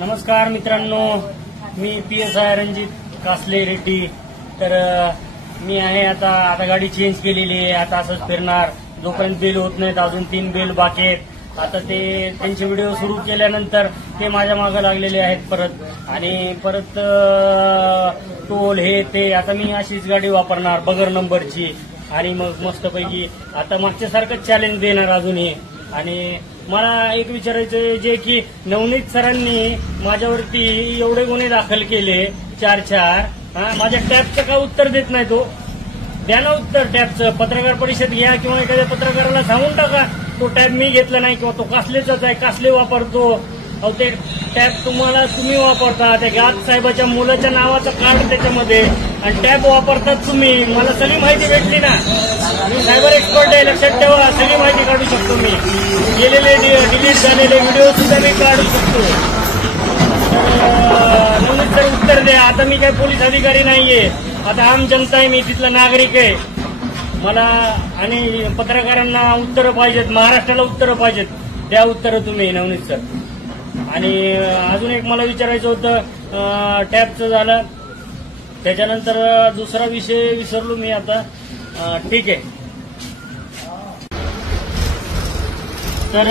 नमस्कार मित्रांनो, मी PSI रणजित कासले रेड्डी. तर मी आहे आता गाडी चेंज केलेली आहे. आता असंच फिरणार जोपर्यंत बेल होत नाहीत. अजून 3 बेल बाकी आहेत. आता ते त्यांचे व्हिडिओ सुरू केल्यानंतर ते माझ्या मागे लागलेले आहेत परत टोल हे ते. आता मी अशीच गाडी वापरणार बगर नंबरची आणि मग मस्तपैकी आता मागच्यासारखंच चॅलेंज देणार अजूनही. आणि मला एक विचारायचं जे की नवनीत सरांनी माझ्यावरती एवढे गुन्हे दाखल केले 4 माझ्या टॅबचं का उत्तर देत नाही तो? द्या ना उत्तर टॅबचं. पत्रकार परिषद घ्या किंवा एखाद्या पत्रकाराला सांगून टाका तो टॅब मी घेतला नाही किंवा तो कासलेचाच आहे, कासले वापरतो. अहो ते टॅब तुम्ही वापरता. त्या गात साहेबाच्या मुलाच्या नावाचं कार्ड त्याच्यामध्ये आणि टॅब वापरतात तुम्ही. मला सगळी माहिती भेटली ना. मी सायबर एक्सपर्ट आहे, लक्षात ठेवा. सगळी माहिती काढू शकतो मी. गेलेले डिलीट झालेले व्हिडिओ सुद्धा मी काढू शकतो. तर नवनीत सर उत्तर द्या. आता मी काही पोलीस अधिकारी नाहीये, आता आम जनता आहे, मी तिथला नागरिक आहे. मला आणि पत्रकारांना उत्तरं पाहिजेत, महाराष्ट्राला उत्तरं पाहिजेत. द्या उत्तरं तुम्ही नवनीत सर. आणि अजून एक मला विचारायचं होतं, टॅबचं झालं. त्याच्यानंतर दुसरा विषय विसरलो मी आता. ठीक आहे. तर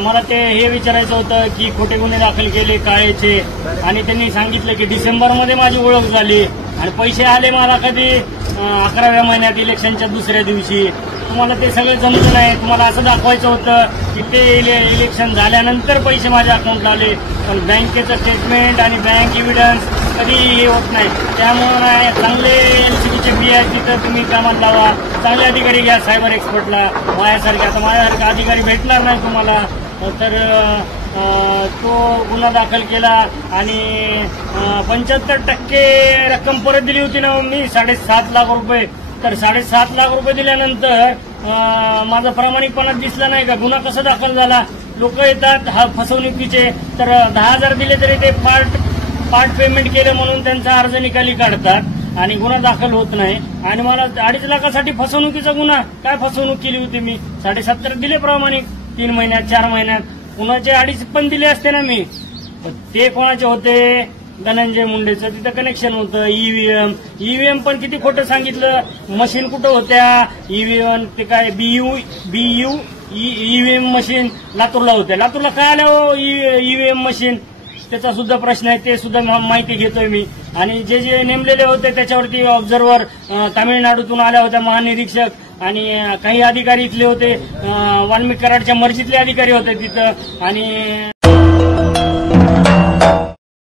मला ते हे विचारायचं होतं की खोटे गुन्हे दाखल केले काळेचे आणि त्यांनी सांगितलं की डिसेंबरमध्ये माझी ओळख झाली आणि पैसे आले मला कधी 11व्या महिन्यात इलेक्शनच्या दुसऱ्या दिवशी. तुम्हाला ते सगळं जमलं नाही. तुम्हाला असं दाखवायचं होतं की ते इलेक्शन झाल्यानंतर पैसे माझ्या अकाउंटला आले. पण बँकेचं स्टेटमेंट आणि बँक इव्हिडन्स कधी हे होत नाही. त्यामुळे चांगले LCBचे बी आहेत तिथं तुम्ही कामात लावा. चांगले अधिकारी घ्या सायबर एक्सपर्टला माझ्यासारखे. आता माझ्यासारखे अधिकारी भेटणार नाही तुम्हाला. तर तो गुन्हा दाखल केला आणि 75% रक्कम परत दिली होती ना मी, 7.5 लाख रुपये. तर 7.5 लाख रुपये दिल्यानंतर माझा प्रामाणिकपणा दिसला नाही का? गुन्हा कसा दाखल झाला? लोक येतात फसवणुकीचे, तर 10,000 दिले तरी ते पार्ट पेमेंट केलं म्हणून त्यांचा अर्ज निकाली काढतात आणि गुन्हा दाखल होत नाही. आणि मला 2.5 लाखासाठी फसवणुकीचा गुन्हा. काय फसवणूक केली होती मी? 7.5 दिले प्रामाणिक 3 महिन्यात 4 महिन्यात. कुणाचे 2.5 पण दिले असते ना मी. ते कोणाचे होते? धनंजय मुंडेचं. तिथं कनेक्शन होतं. ईव्हीएम पण किती खोटं सांगितलं. मशीन कुठं होत्या? ईव्हीएम ते काय BU ईव्हीएम मशीन लातूरला होत्या. लातूरला काय आल्या हो ईव्हीएम मशीन? त्याचा सुद्धा प्रश्न आहे. ते सुद्धा माहिती घेतोय मी. आणि जे नेमलेले होते त्याच्यावरती ऑब्झर्व्हर तामिळनाडूतून आल्या होत्या, महानिरीक्षक आणि काही अधिकारी इथले होते. वाल्मिक कराडच्या मर्जीतले अधिकारी होते तिथं. आणि